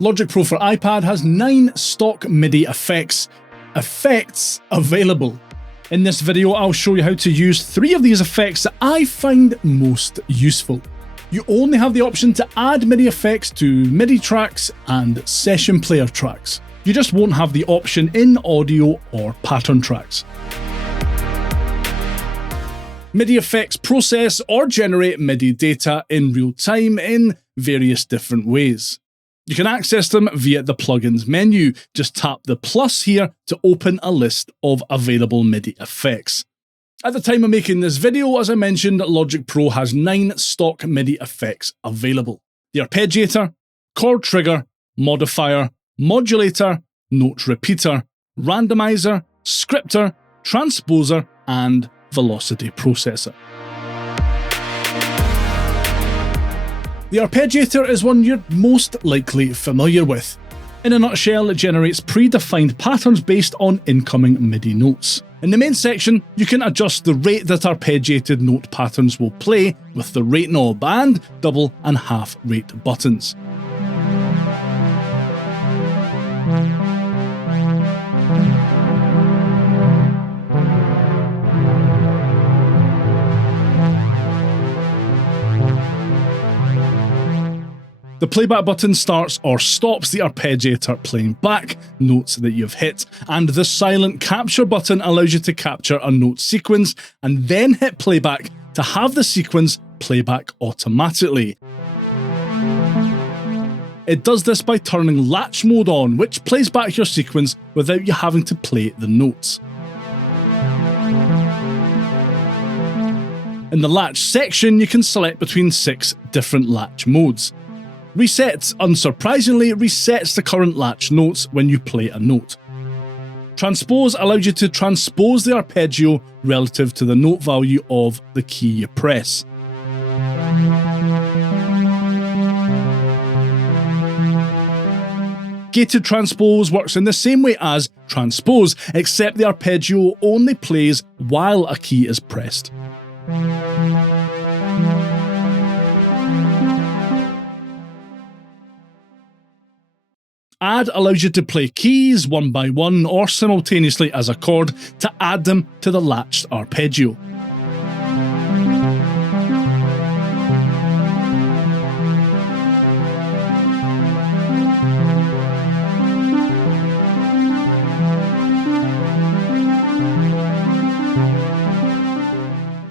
Logic Pro for iPad has 9 stock MIDI effects available. In this video, I'll show you how to use 3 of these effects that I find most useful. You only have the option to add MIDI effects to MIDI tracks and session player tracks. You just won't have the option in audio or pattern tracks. MIDI effects process or generate MIDI data in real time in various different ways. You can access them via the plugins menu. Just tap the plus here to open a list of available MIDI effects. At the time of making this video, as I mentioned, Logic Pro has 9 stock MIDI effects available. The Arpeggiator, Chord Trigger, Modifier, Modulator, Note Repeater, Randomizer, Scripter, Transposer, and Velocity Processor. The Arpeggiator is one you're most likely familiar with. In a nutshell, it generates predefined patterns based on incoming MIDI notes. In the main section, you can adjust the rate that arpeggiated note patterns will play with the rate knob and double and half rate buttons. The playback button starts or stops the arpeggiator playing back notes that you've hit, and the silent capture button allows you to capture a note sequence and then hit playback to have the sequence play back automatically. It does this by turning latch mode on, which plays back your sequence without you having to play the notes. In the latch section, you can select between 6 different latch modes. Reset, unsurprisingly, resets the current latch notes when you play a note. Transpose allows you to transpose the arpeggio relative to the note value of the key you press. Gated transpose works in the same way as transpose, except the arpeggio only plays while a key is pressed. Add allows you to play keys one by one or simultaneously as a chord to add them to the latched arpeggio.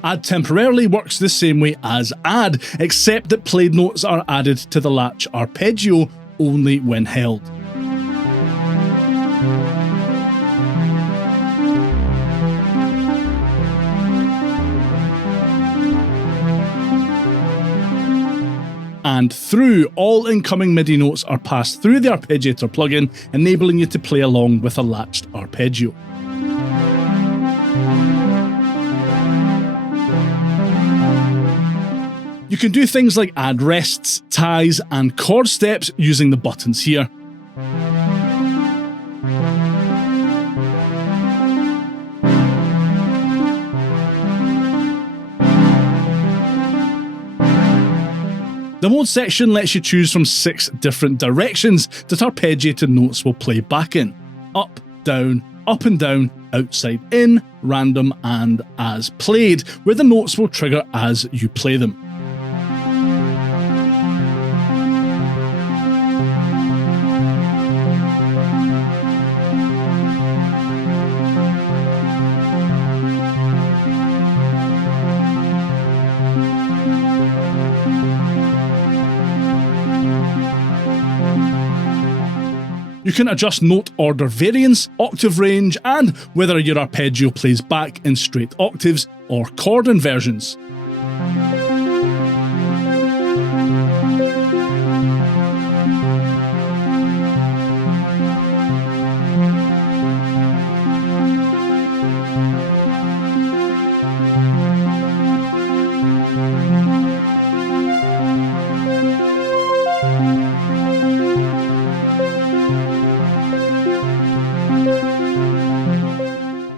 Add temporarily works the same way as add, except that played notes are added to the latch arpeggio only when held. And through, all incoming MIDI notes are passed through the Arpeggiator plugin, enabling you to play along with a latched arpeggio. You can do things like add rests, ties, and chord steps using the buttons here. The mode section lets you choose from 6 different directions that arpeggiated notes will play back in: up and down, outside in, random, and as played, where the notes will trigger as you play them. You can adjust note order variance, octave range, and whether your arpeggio plays back in straight octaves or chord inversions.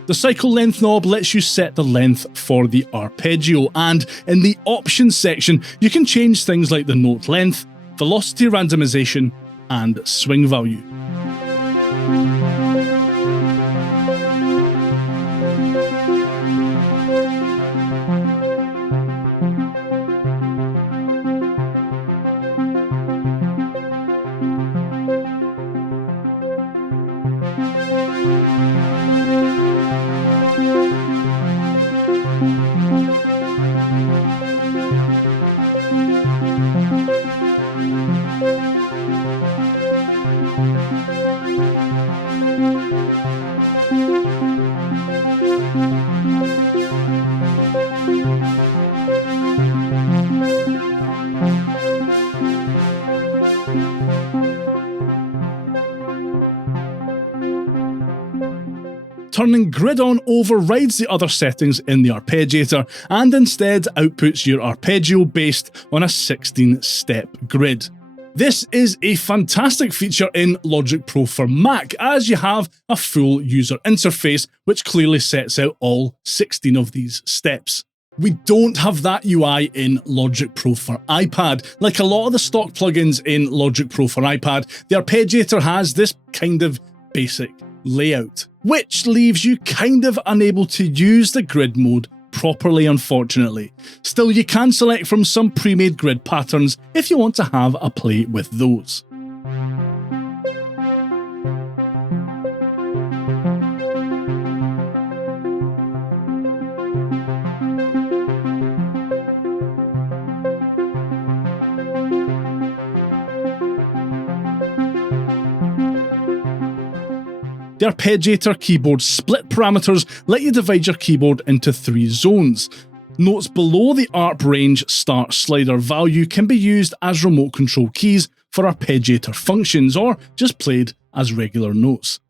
The cycle length knob lets you set the length for the arpeggio, and in the options section you can change things like the note length, velocity randomization, and swing value. Turning grid on overrides the other settings in the arpeggiator and instead outputs your arpeggio based on a 16-step grid. This is a fantastic feature in Logic Pro for Mac, as you have a full user interface which clearly sets out all 16 of these steps. We don't have that UI in Logic Pro for iPad. Like a lot of the stock plugins in Logic Pro for iPad, the arpeggiator has this kind of basic layout, which leaves you kind of unable to use the grid mode properly, unfortunately. Still, you can select from some pre-made grid patterns if you want to have a play with those. The Arpeggiator keyboard split parameters let you divide your keyboard into 3 zones. Notes below the ARP range start slider value can be used as remote control keys for arpeggiator functions, or just played as regular notes.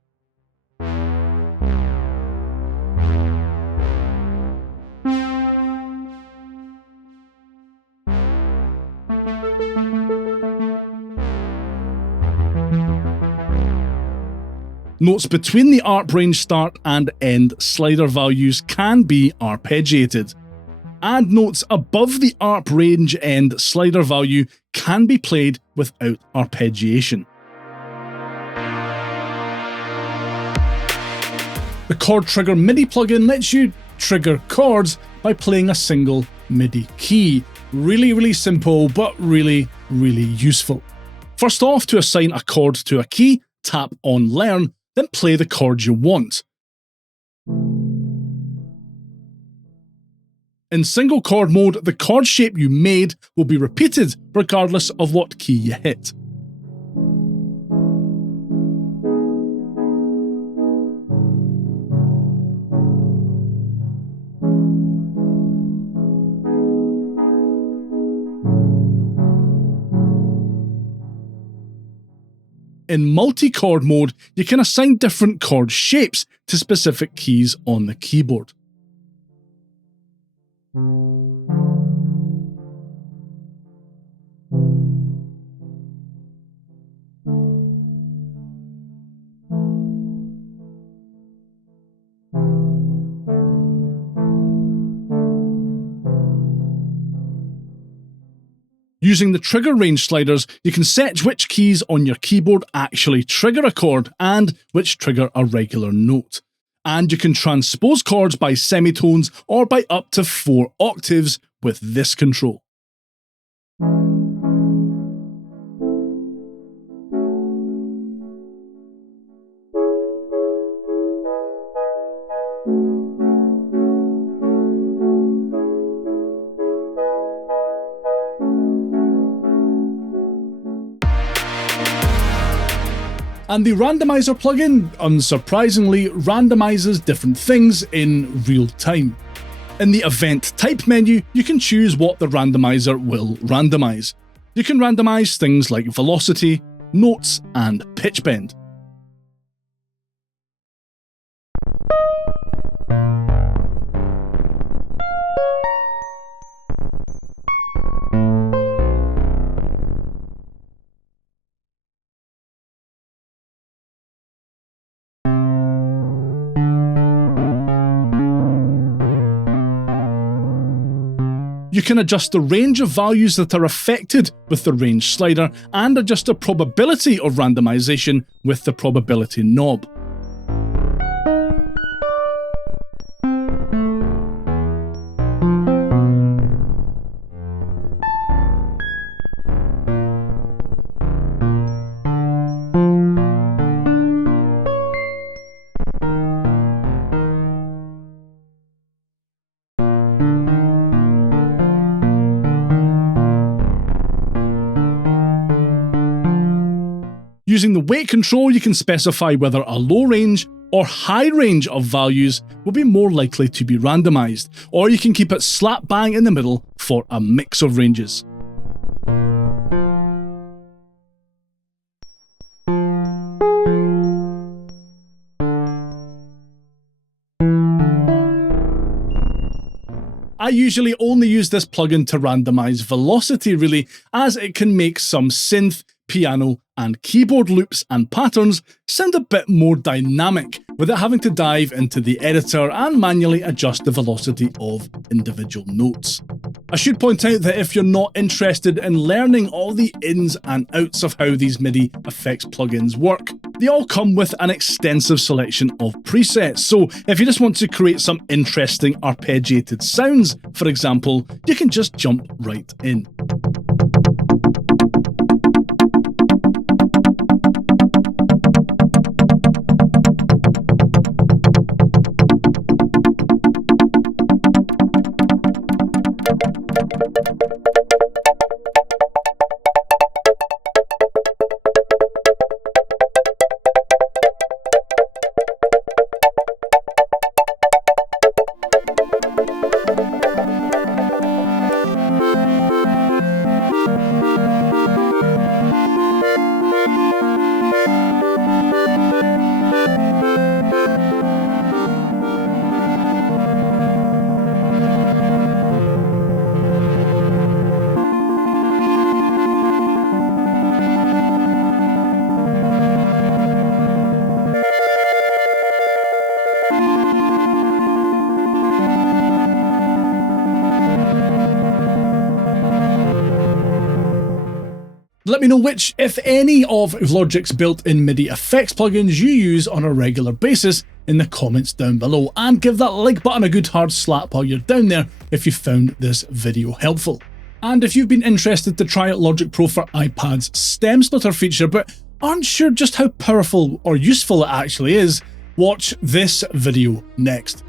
Notes between the ARP range start and end slider values can be arpeggiated, and notes above the ARP range end slider value can be played without arpeggiation. The Chord Trigger MIDI plugin lets you trigger chords by playing a single MIDI key. Really simple, but really useful. First off, to assign a chord to a key, tap on Learn, then play the chord you want. In single chord mode, the chord shape you made will be repeated regardless of what key you hit. In multi-chord mode, you can assign different chord shapes to specific keys on the keyboard. Using the trigger range sliders, you can set which keys on your keyboard actually trigger a chord and which trigger a regular note. And you can transpose chords by semitones or by up to 4 octaves with this control. And the Randomizer plugin, unsurprisingly, randomizes different things in real time. In the Event Type menu, you can choose what the randomizer will randomize. You can randomize things like velocity, notes, and pitch bend. You can adjust the range of values that are affected with the range slider and adjust the probability of randomization with the probability knob. Using the weight control, you can specify whether a low range or high range of values will be more likely to be randomized, or you can keep it slap bang in the middle for a mix of ranges. I usually only use this plugin to randomize velocity really, as it can make some synth, piano and keyboard loops and patterns sound a bit more dynamic without having to dive into the editor and manually adjust the velocity of individual notes. I should point out that if you're not interested in learning all the ins and outs of how these MIDI effects plugins work, they all come with an extensive selection of presets, so if you just want to create some interesting arpeggiated sounds, for example, you can just jump right in. Let me know which, if any, of Logic's built-in MIDI effects plugins you use on a regular basis in the comments down below, and give that like button a good hard slap while you're down there if you found this video helpful. And if you've been interested to try out Logic Pro for iPad's stem splitter feature but aren't sure just how powerful or useful it actually is, watch this video next.